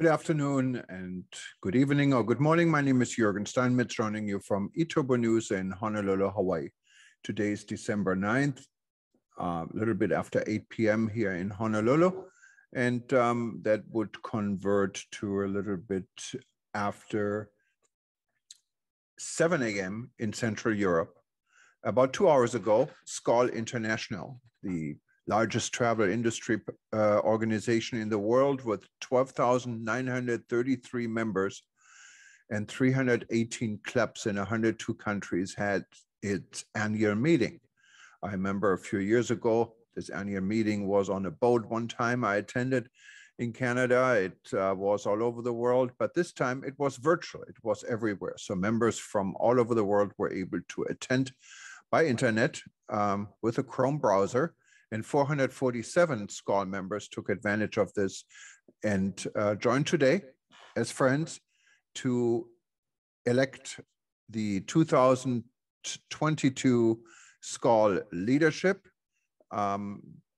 Good afternoon and good evening or good morning. My name is Jürgen Steinmetz, joining you from eTurbo News in Honolulu, Hawaii. Today is December 9th, a little bit after 8 p.m. here in Honolulu, and that would convert to a little bit after 7 a.m. in Central Europe. About 2 hours ago, SKAL International, the largest travel industry organization in the world with 12,933 members and 318 clubs in 102 countries, had its annual meeting. I remember a few years ago, this annual meeting was on a boat one time I attended in Canada. It was all over the world, but this time it was virtual. It was everywhere. So members from all over the world were able to attend by internet with a Chrome browser. And 447 SKAL members took advantage of this and joined today as friends to elect the 2022 SKAL leadership.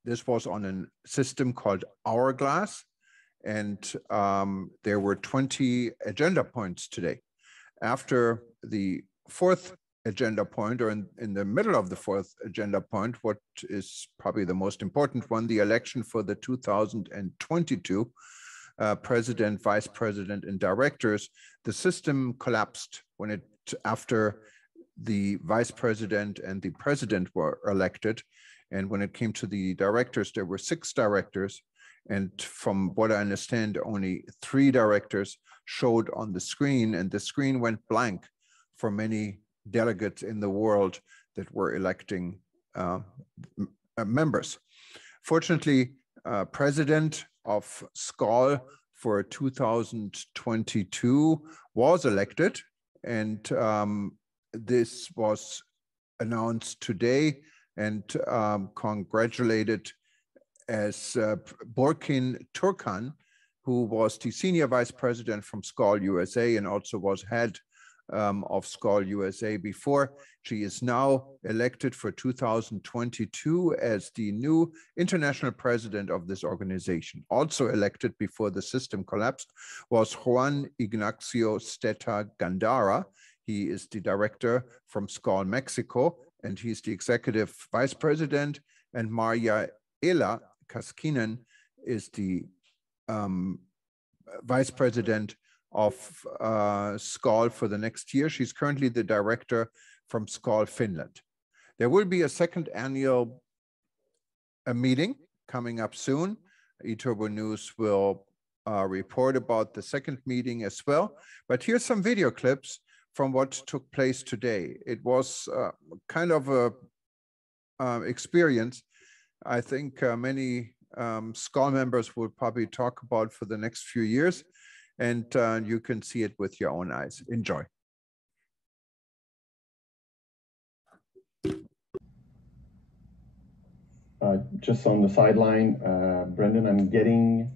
This was on a system called Hourglass, and there were 20 agenda points today. After the fourth agenda point, or in the middle of the fourth agenda point, what is probably the most important one, the election for the 2022 president, vice president, and directors, the system collapsed after the vice president and the president were elected. And when it came to the directors, there were 6 directors. And from what I understand, only 3 directors showed on the screen, and the screen went blank for many delegates in the world that were electing members. Fortunately, president of SKAL for 2022 was elected, and this was announced today and congratulated as Burkin Turkan, who was the senior vice president from SKAL USA and also was head of SKAL USA before. She is now elected for 2022 as the new international president of this organization. Also elected before the system collapsed was Juan Ignacio Steta Gandara. He is the director from SKAL Mexico, and he's the executive vice president. And Maria Ela Kaskinen is the vice president of SKAL for the next year. She's currently the director from SKAL Finland. There will be a second annual meeting coming up soon. eTurbo News will report about the second meeting as well. But here's some video clips from what took place today. It was kind of a experience I think many SKAL members will probably talk about for the next few years. And you can see it with your own eyes. Enjoy. Just on the sideline, Brendan, I'm getting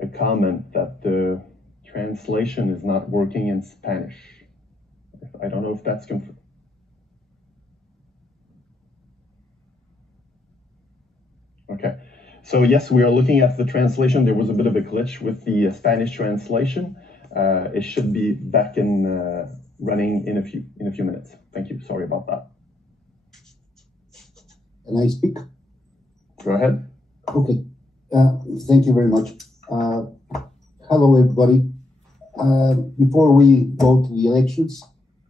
a comment that the translation is not working in Spanish. I don't know if that's confirmed. Okay. So yes, we are looking at the translation. There was a bit of a glitch with the Spanish translation. It should be back in running in a few minutes. Thank you. Sorry about that. Can I speak? Go ahead. Okay. Thank you very much. Hello, everybody. Before we go to the elections,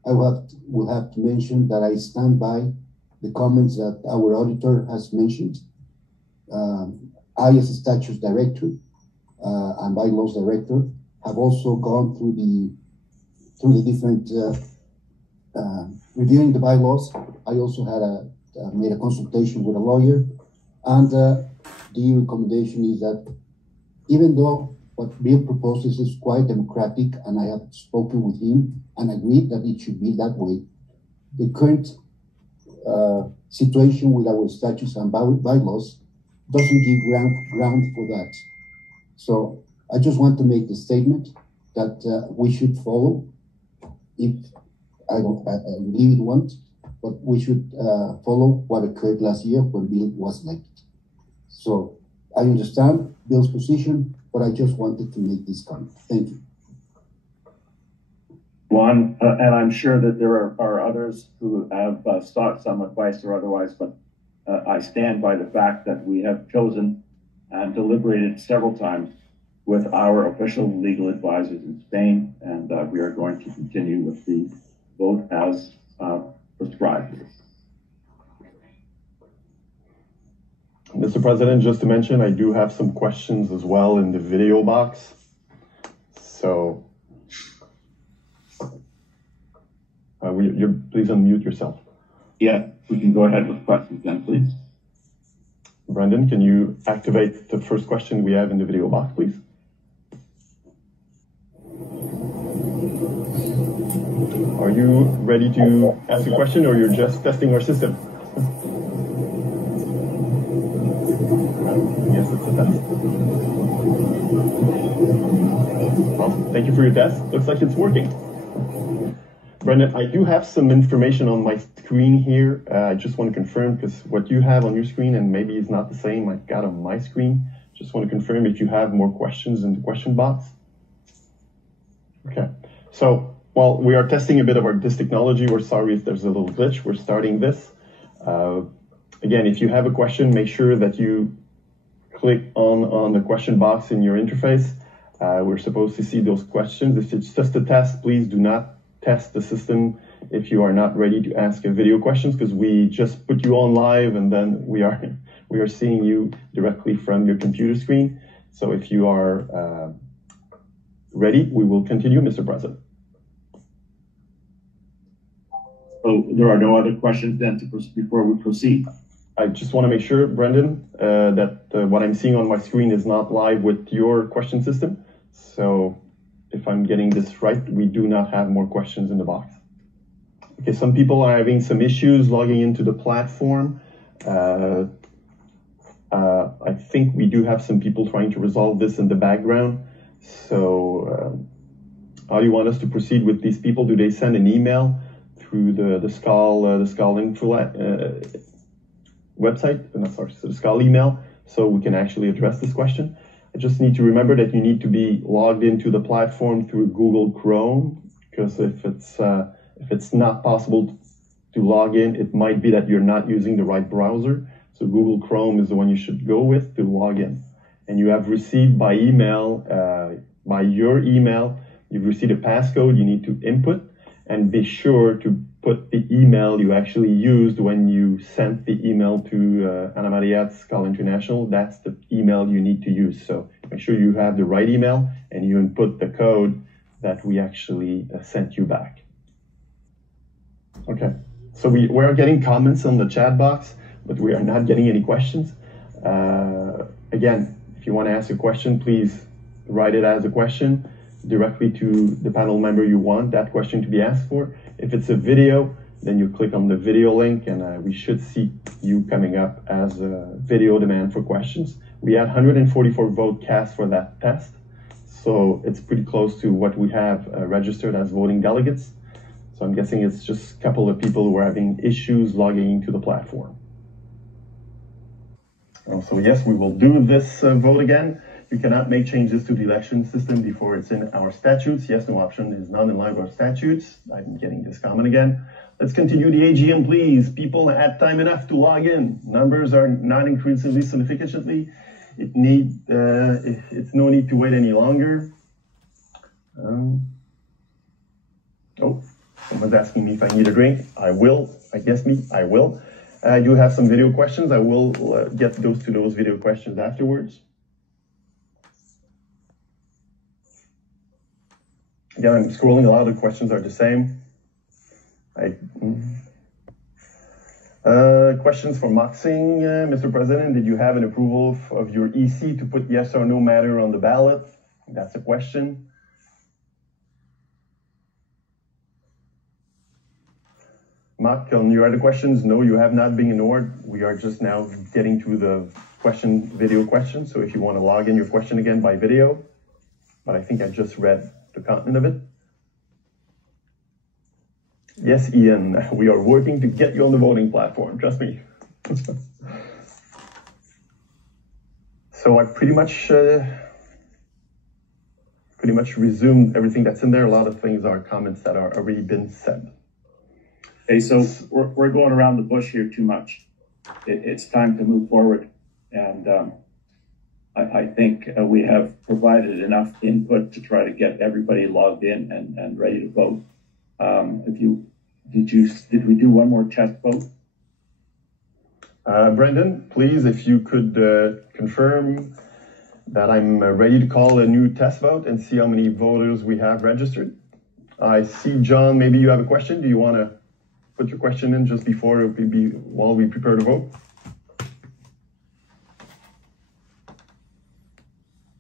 I will have to mention that I stand by the comments that our auditor has mentioned. I, as a statutes director and bylaws director, have also gone through the different reviewing the bylaws. I also had made a consultation with a lawyer, and the recommendation is that even though what Bill proposes is quite democratic, and I have spoken with him and agreed that it should be that way, the current situation with our statutes and bylaws doesn't give ground for that. So I just want to make the statement that we should follow, if I really want, but we should follow what occurred last year when Bill was elected. So I understand Bill's position, but I just wanted to make this comment. Thank you. Juan, and I'm sure that there are others who have sought some advice or otherwise, but I stand by the fact that we have chosen and deliberated several times with our official legal advisors in Spain, and we are going to continue with the vote as prescribed. Mr. President, just to mention, I do have some questions as well in the video box. So, please unmute yourself. Yeah, we can go ahead with questions then, please. Brendan, can you activate the first question we have in the video box, please? Are you ready to ask a question, or you're just testing our system? Yes, it's a test. Well, thank you for your test. Looks like it's working. Brendan, I do have some information on my screen here. I just want to confirm, because what you have on your screen, and maybe it's not the same I've got on my screen. Just want to confirm if you have more questions in the question box. Okay. So, while we are testing a bit of this technology, we're sorry if there's a little glitch. We're starting this. Again, if you have a question, make sure that you click on the question box in your interface. We're supposed to see those questions. If it's just a test, please do not test the system if you are not ready to ask a video questions, because we just put you on live and then we are seeing you directly from your computer screen. So if you are ready, we will continue, Mr. President. So there are no other questions then before we proceed? I just want to make sure, Brendan, that what I'm seeing on my screen is not live with your question system. So if I'm getting this right, we do not have more questions in the box. Okay, some people are having some issues logging into the platform. I think we do have some people trying to resolve this in the background. So how do you want us to proceed with these people? Do they send an email through the SKAL info website, the SKAL email, so we can actually address this question? I just need to remember that you need to be logged into the platform through Google Chrome, because if it's not possible to log in, it might be that you're not using the right browser. So Google Chrome is the one you should go with to log in. And you have received by email, by your email, you've received a passcode you need to input, and be sure to put the email you actually used when you sent the email to Ana Maria at SKAL International. That's the email you need to use. So make sure you have the right email and you input the code that we actually sent you back. Okay, so we are getting comments on the chat box, but we are not getting any questions. Again, if you want to ask a question, please write it as a question directly to the panel member you want that question to be asked for. If it's a video, then you click on the video link, and we should see you coming up as a video demand for questions. We had 144 votes cast for that test, so it's pretty close to what we have registered as voting delegates. So I'm guessing it's just a couple of people who are having issues logging into the platform. So yes, we will do this vote again. You cannot make changes to the election system before it's in our statutes. Yes, no option is not in line with our statutes. I'm getting this comment again. Let's continue the AGM, please. People had time enough to log in. Numbers are not increasingly significantly. It's no need to wait any longer. Oh, someone's asking me if I need a drink. I will. I guess I will. I do have some video questions. I will get to those video questions afterwards. Again, I'm scrolling. A lot of the questions are the same. Questions from Moxing. Mr. President, did you have an approval of your EC to put yes or no matter on the ballot? That's a question. Mark, on your other questions, no, you have not been ignored. We are just now getting to the video question. So if you want to log in your question again by video, but I think I just read the content of it. Yes, Ian, we are working to get you on the voting platform, trust me. So I pretty much pretty much resumed everything that's in there. A lot of things are comments that are already been said. Okay, so we're going around the bush here too much. It's time to move forward. And I think we have provided enough input to try to get everybody logged in and ready to vote. Did we do one more test vote? Brendan, please, if you could confirm that I'm ready to call a new test vote and see how many voters we have registered. I see, John, maybe you have a question. Do you want to put your question in just before while we prepare to vote?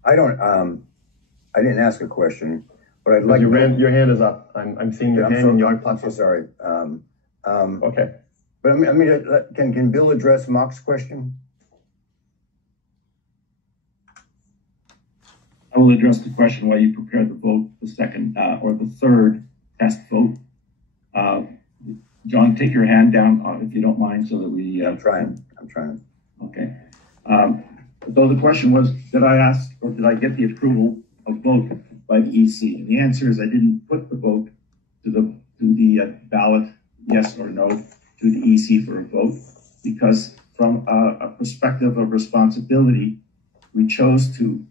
I didn't ask a question, but I'd like your hand is up. I'm seeing your hand in your platform. I'm so sorry. Okay. But can Bill address Mark's question? I will address the question while you prepare the vote, the second or the third test vote. John, take your hand down if you don't mind, so that we. I'm trying. Okay. So the question was, did I ask or did I get the approval of vote by the EC? And the answer is I didn't put the vote to the ballot, yes or no, to the EC for a vote, because from a perspective of responsibility, I chose to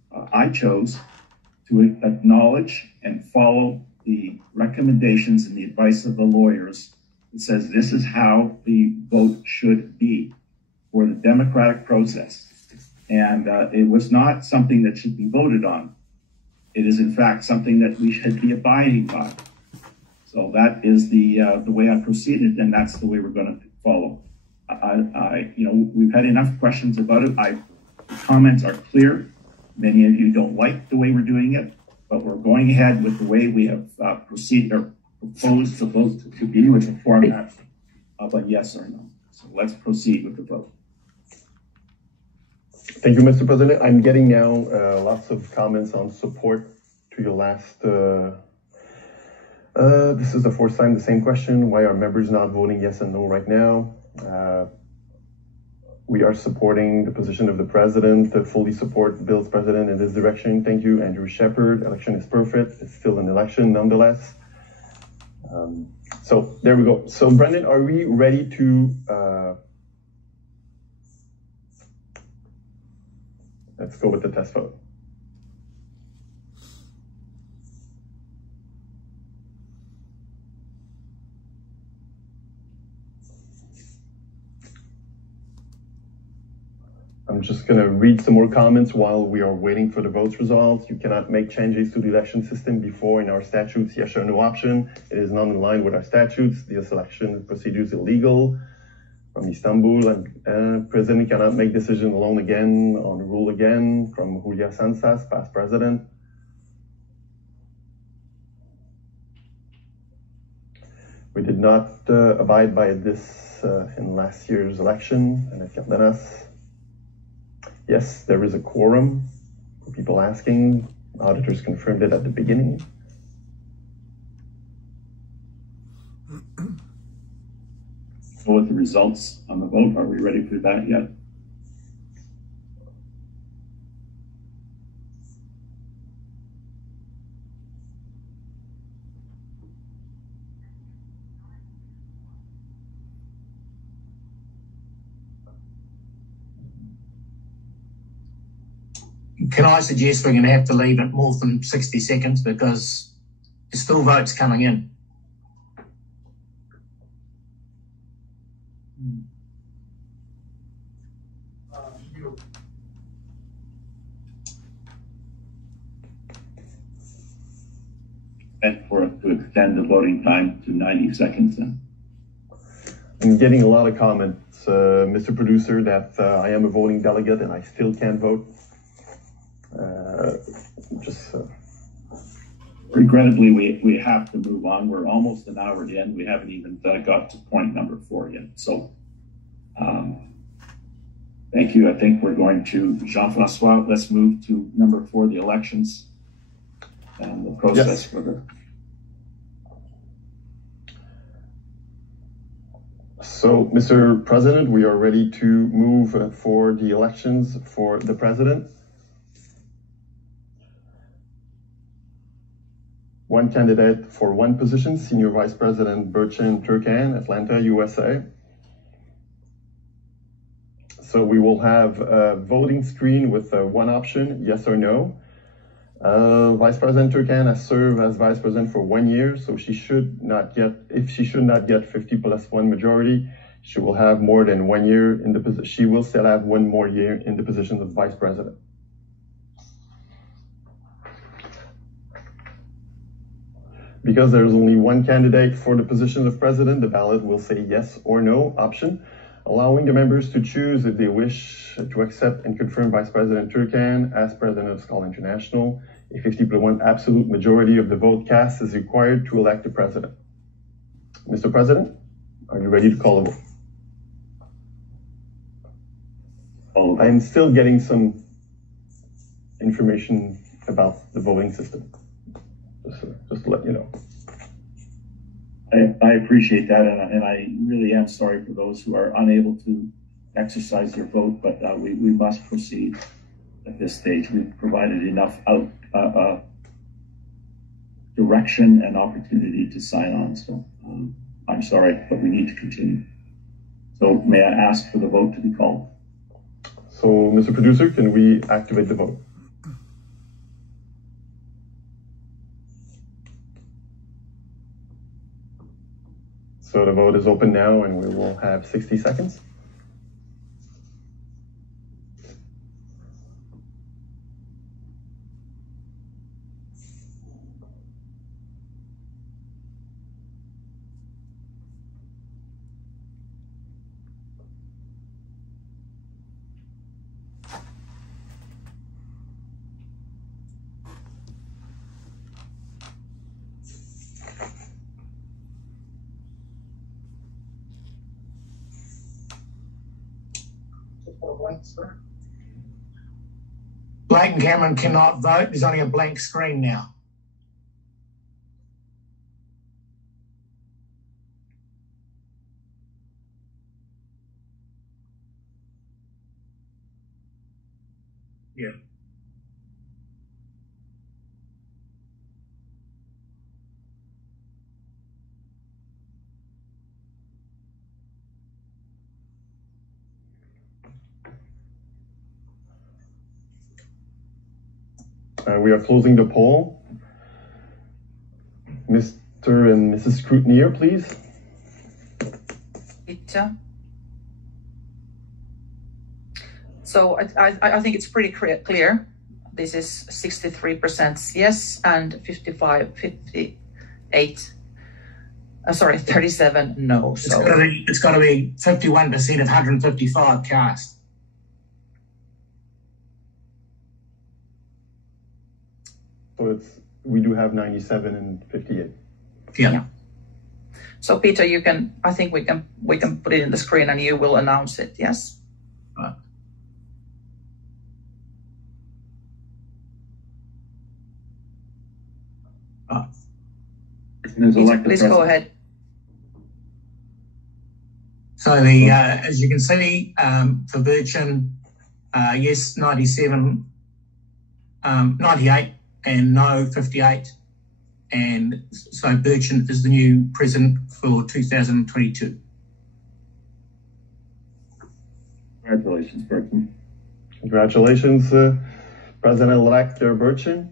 acknowledge and follow the recommendations and the advice of the lawyers that says this is how the vote should be for the democratic process. And it was not something that should be voted on. It is, in fact, something that we should be abiding by. So that is the way I proceeded, and that's the way we're going to follow. We've had enough questions about it. The comments are clear. Many of you don't like the way we're doing it, but we're going ahead with the way we have proceeded or proposed the vote to be with the format of a yes or no. So let's proceed with the vote. Thank you, Mr. President. I'm getting now lots of comments on support to your last. This is the fourth time the same question. Why are members not voting yes and no right now? We are supporting the position of the president, to fully support Bill's president in this direction. Thank you, Andrew Shepherd. Election is perfect. It's still an election nonetheless. So there we go. So Brendan, are we ready to, let's go with the test vote. I'm just going to read some more comments while we are waiting for the votes results. You cannot make changes to the election system before in our statutes, yes or no option. It is not in line with our statutes. The selection procedure is illegal. From Istanbul, and president cannot make decision alone again on rule again. From Julia Sansas, past president. We did not abide by this in last year's election. And Cardenas. Yes, there is a quorum for people asking. Auditors confirmed it at the beginning. So with the results on the vote, are we ready for that yet? Can I suggest we're going to have to leave it more than 60 seconds because there's still votes coming in. And to extend the voting time to 90 seconds then. I'm getting a lot of comments, Mr. Producer, that I am a voting delegate and I still can't vote. Regrettably, we have to move on. We're almost an hour in. We haven't even got to point number 4 yet. So thank you. I think we're going to, Jean-Francois, let's move to number 4, the elections and the process for the. So, Mr. President, we are ready to move for the elections for the president. one candidate for one position, Senior Vice President Burchan Turkan, Atlanta, USA. So we will have a voting screen with one option, yes or no. Vice President Turkan has served as Vice President for 1 year, so she should not get, if she should not get 50+1 majority, she will have more than 1 year in the position. She will still have 1 more year in the position of Vice President. Because there is only one candidate for the position of President, the ballot will say yes or no option, allowing the members to choose if they wish to accept and confirm Vice President Turkan as President of SKAL International. A 50+1 absolute majority of the vote cast is required to elect the President. Mr. President, are you ready to call a vote? I'm still getting some information about the voting system, just to let you know. I appreciate that, and I really am sorry for those who are unable to exercise their vote, but we must proceed at this stage. We've provided enough direction and opportunity to sign on, so I'm sorry, but we need to continue. So may I ask for the vote to be called? So, Mr. Producer, can we activate the vote? So the vote is open now, and we will have 60 seconds. Blake and Cameron cannot vote. There's only a blank screen now. Yeah. We are closing the poll. Mr. and Mrs. Scrutineer, please. Peter. So I think it's pretty clear. This is 63% yes and 37 no. So it's got to be 51% of 155 cast. So we do have 97 and 58. Yeah. So Peter, you can. I think we can put it in the screen, and you will announce it. Yes. Right. Please go ahead. So the as you can see, for Burchan, yes 97, 98. And no 58, and so Burchan is the new president for 2022. Congratulations, Burchan. Congratulations, President-elect Burchan.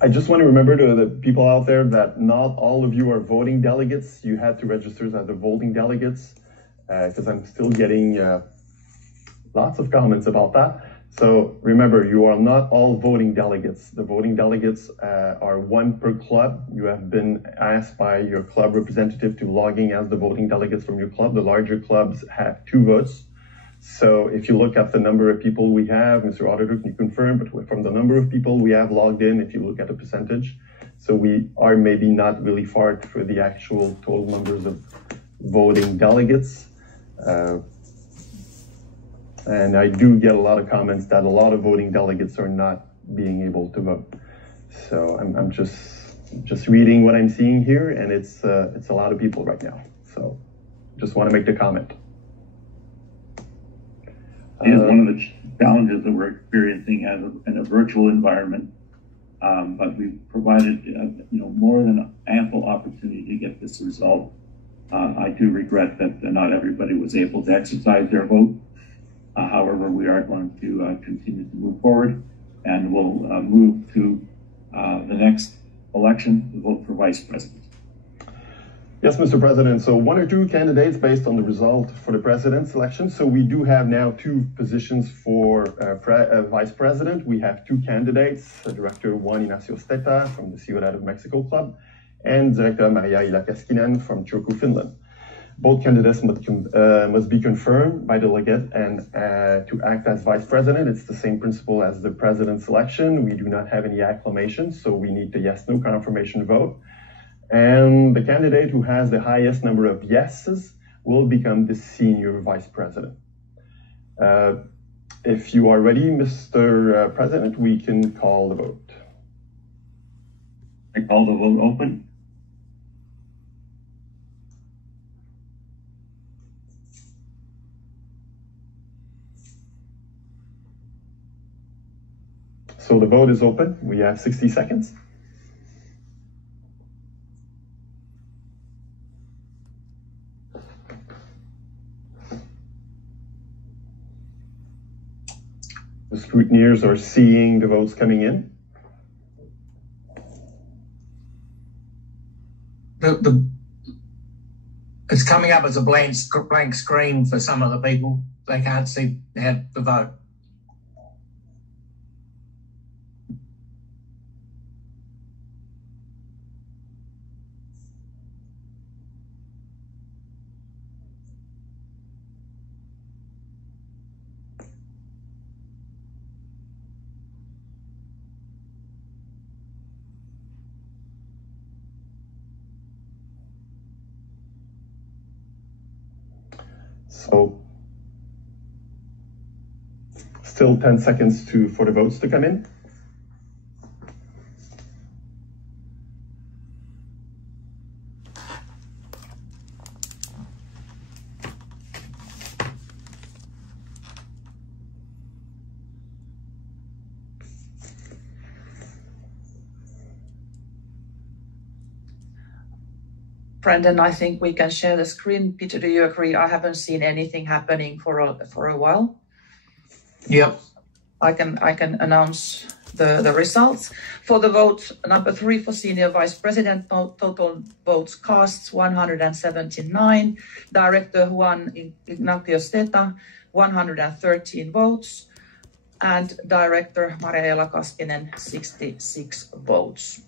I just want to remember to the people out there that not all of you are voting delegates. You had to register as the voting delegates, because I'm still getting lots of comments about that. So remember, you are not all voting delegates. The voting delegates are one per club. You have been asked by your club representative to log in as the voting delegates from your club. The larger clubs have 2 votes. So if you look at the number of people we have, Mr. Auditor, can you confirm, but from the number of people we have logged in, if you look at the percentage, so we are maybe not really far for the actual total numbers of voting delegates. And I do get a lot of comments that a lot of voting delegates are not being able to vote. So I'm just reading what I'm seeing here, and it's a lot of people right now. So just want to make the comment. It is one of the challenges that we're experiencing in a virtual environment. but we've provided more than ample opportunity to get this result. I do regret that not everybody was able to exercise their vote. However, we are going to continue to move forward, and we'll move to the next election, the vote for vice president. Yes, Mr. President. So one or two candidates based on the result for the president's election. So we do have now two positions for vice president. We have two candidates, Director Juan Ignacio Steta from the Ciudad of Mexico Club and Director Maria Ilakaskinen from Turku, Finland. Both candidates must be confirmed by delegate and to act as vice president. It's the same principle as the president's election. We do not have any acclamation, so we need the yes-no confirmation vote. And the candidate who has the highest number of yeses will become the senior vice president. If you are ready, Mr. President, we can call the vote. I call the vote open. So the vote is open. We have 60 seconds. The scrutineers are seeing the votes coming in. It's coming up as a blank screen for some of the people. They can't see the vote. So still 10 seconds for the votes to come in. Brendan, I think we can share the screen. Peter, do you agree? I haven't seen anything happening for a while. Yep. I can announce the results. For the vote number 3 for senior vice president, total votes cast 179. Director Juan Ignacio Steta, 113 votes. And Director Maria Ilakaskinen, 66 votes.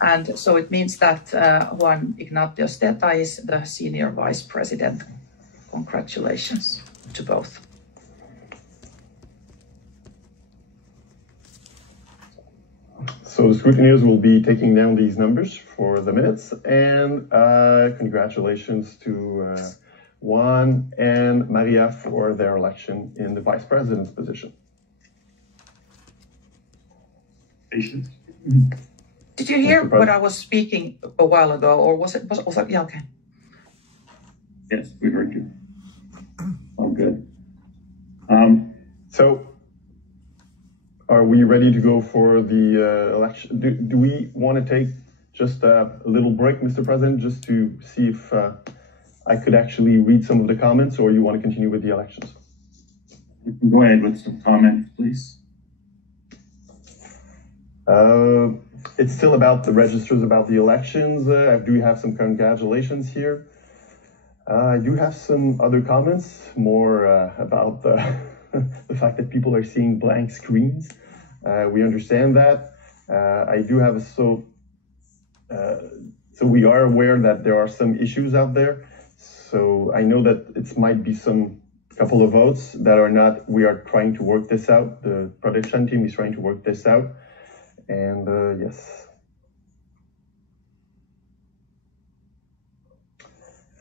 And so it means that Juan Ignacio Steta is the senior vice president. Congratulations to both. So the scrutineers will be taking down these numbers for the minutes, and congratulations to Juan and Maria for their election in the vice president's position. Patience. Did you hear what I was speaking a while ago, or was it? Yeah, okay. Yes, we heard you. All good. So, are we ready to go for the election? Do we want to take just a little break, Mr. President, just to see if I could actually read some of the comments, or you want to continue with the elections? You can go ahead with some comments, please. It's still about the registers, about the elections. I do have some congratulations here. I do have some other comments, more about the fact that people are seeing blank screens. We understand that. I do have so we are aware that there are some issues out there. So I know that it might be some couple of votes that are not. We are trying to work this out. The production team is trying to work this out. And yes.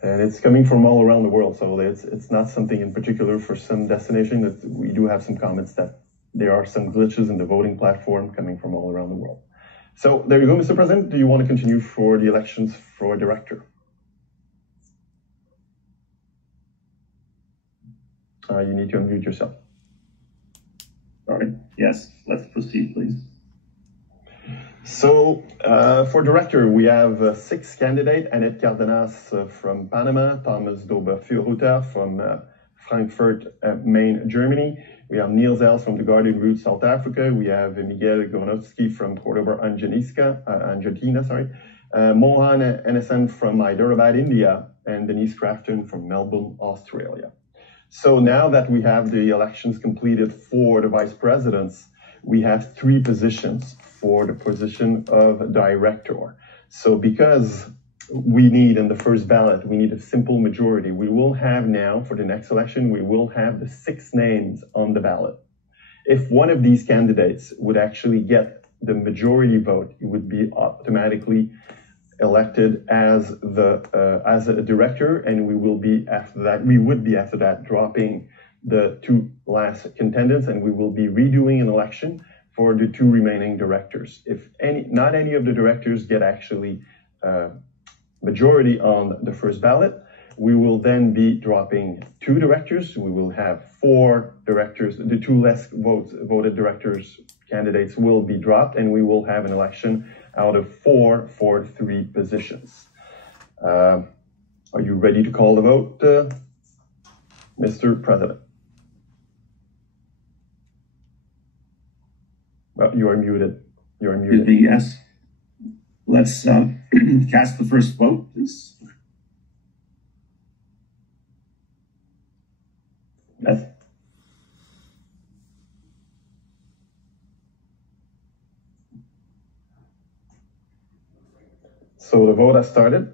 And it's coming from all around the world, so it's not something in particular for some destination. That we do have some comments that there are some glitches in the voting platform coming from all around the world. So there you go, Mr. President. Do you want to continue for the elections for director? You need to unmute yourself. Sorry. Yes, let's proceed, please. So for director, we have 6 candidates: Annette Cardenas from Panama, Thomas Dober-Fürhuter from Frankfurt, Main, Germany. We have Niels Els from the Garden Route, South Africa. We have Miguel Gornowski from Cordoba, Argentina, Mohan Enesan from Hyderabad, India, and Denise Crafton from Melbourne, Australia. So now that we have the elections completed for the vice presidents, we have 3 positions for the position of director. So because we need in the first ballot, we need a simple majority, we will have now for the next election, we will have the 6 names on the ballot. If one of these candidates would actually get the majority vote, it would be automatically elected as a director, and we would be after that dropping the 2 last contenders, and we will be redoing an election for the 2 remaining directors. If not any of the directors get actually majority on the first ballot, we will then be dropping 2 directors. We will have 4 directors. The 2 less voted directors candidates will be dropped, and we will have an election out of 4 for 3 positions. Are you ready to call the vote, Mr. President? Well, you are muted. You are muted. Yes. Let's cast the first vote, please. Yes. So the vote has started.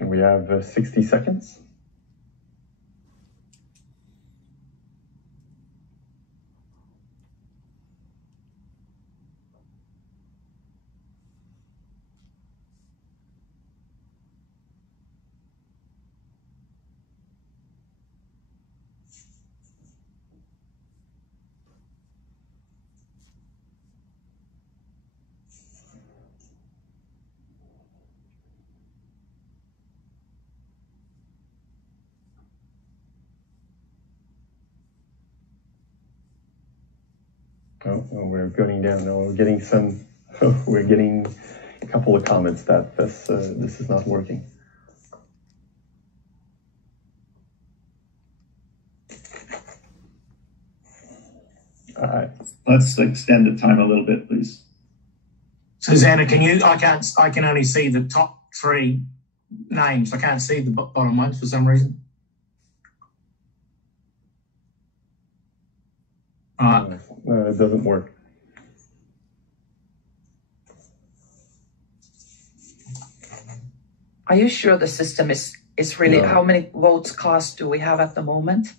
And we have 60 seconds. Oh, we're going down. No, we're getting some. We're getting a couple of comments that this is not working. All right. Let's extend the time a little bit, please. Susanna, can you? I can only see the top 3 names. I can't see the bottom ones for some reason. No, it doesn't work. Are you sure the system is really, No. how many votes cast do we have at the moment?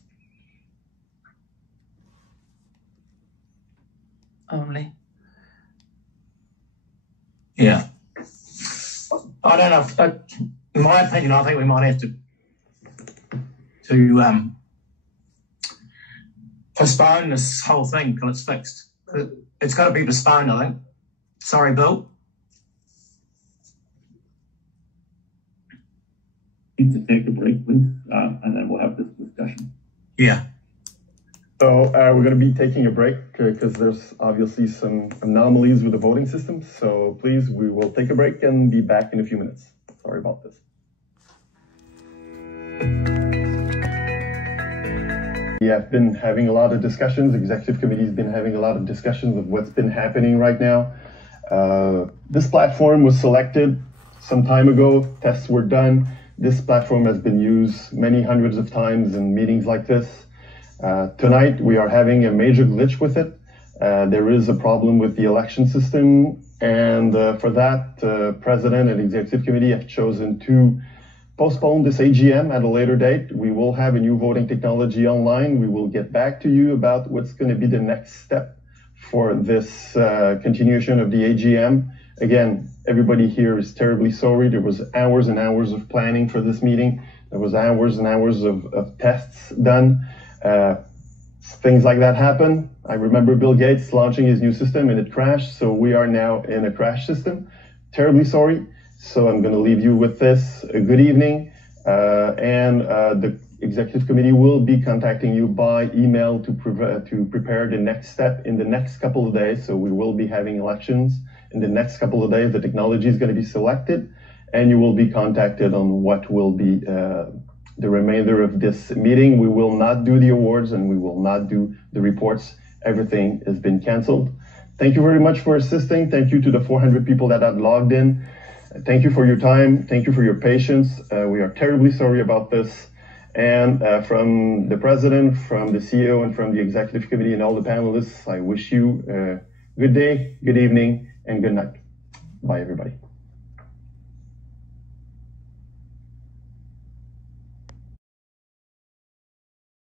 Only. Yeah. I don't know. In my opinion, I think we might have to postpone this whole thing until it's fixed. It's got to be postponed, I think. Sorry, Bill. Need to take a break, please, and then we'll have this discussion. Yeah. So we're going to be taking a break because there's obviously some anomalies with the voting system. So please, we will take a break and be back in a few minutes. Sorry about this. We have been having a lot of discussions. Executive committee has been having a lot of discussions of what's been happening right now. This platform was selected some time ago. Tests were done. This platform has been used many hundreds of times in meetings like this. Tonight, we are having a major glitch with it. There is a problem with the election system. And for that, President and Executive Committee have chosen to postpone this AGM at a later date. We will have a new voting technology online. We will get back to you about what's going to be the next step for this continuation of the AGM. Again, everybody here is terribly sorry. There was hours and hours of planning for this meeting. There was hours and hours of tests done. Things like that happen. I remember Bill Gates launching his new system and it crashed. So we are now in a crash system. Terribly sorry. So I'm going to leave you with this. A good evening. The executive committee will be contacting you by email to prepare the next step in the next couple of days. So we will be having elections in the next couple of days. The technology is going to be selected, and you will be contacted on what will be the remainder of this meeting. We will not do the awards, and we will not do the reports. Everything has been canceled. Thank you very much for assisting. Thank you to the 400 people that have logged in. Thank you for your time. Thank you for your patience. We are terribly sorry about this. And from the president, from the CEO, and from the executive committee and all the panelists, I wish you a good day, good evening, and good night. Bye, everybody.